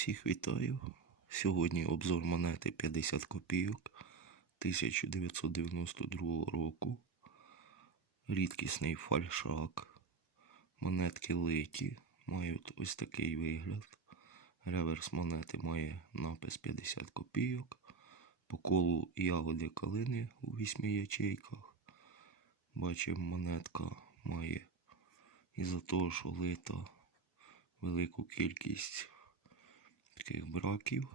Всіх вітаю. Сьогодні обзор монети 50 копійок 1992 року. Рідкісний фальшак. Монетки литі. Мають ось такий вигляд. Реверс монети має напис 50 копійок. По колу ягоди калини у вісьми ячейках. Бачимо, монетка має із-за того, що лита велику кількість таких браків.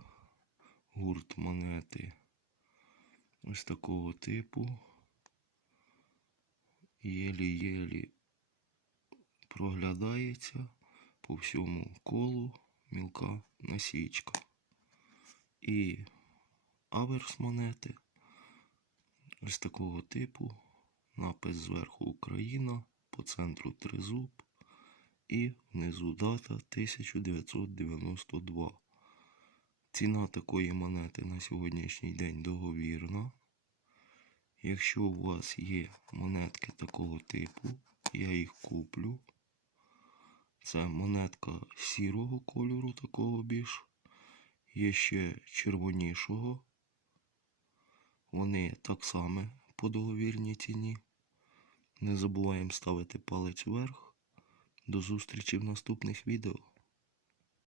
Гурт монети ось такого типу. Єлі-єлі проглядається по всьому колу мілка насічка. І аверс монети ось такого типу. Напис зверху Україна, по центру тризуб і внизу дата 1992. Ціна такої монети на сьогоднішній день договірна. Якщо у вас є монетки такого типу, я їх куплю. Це монетка сірого кольору, такого більш. Є ще червонішого. Вони так само по договірній ціні. Не забуваємо ставити палець вверх. До зустрічі в наступних відео.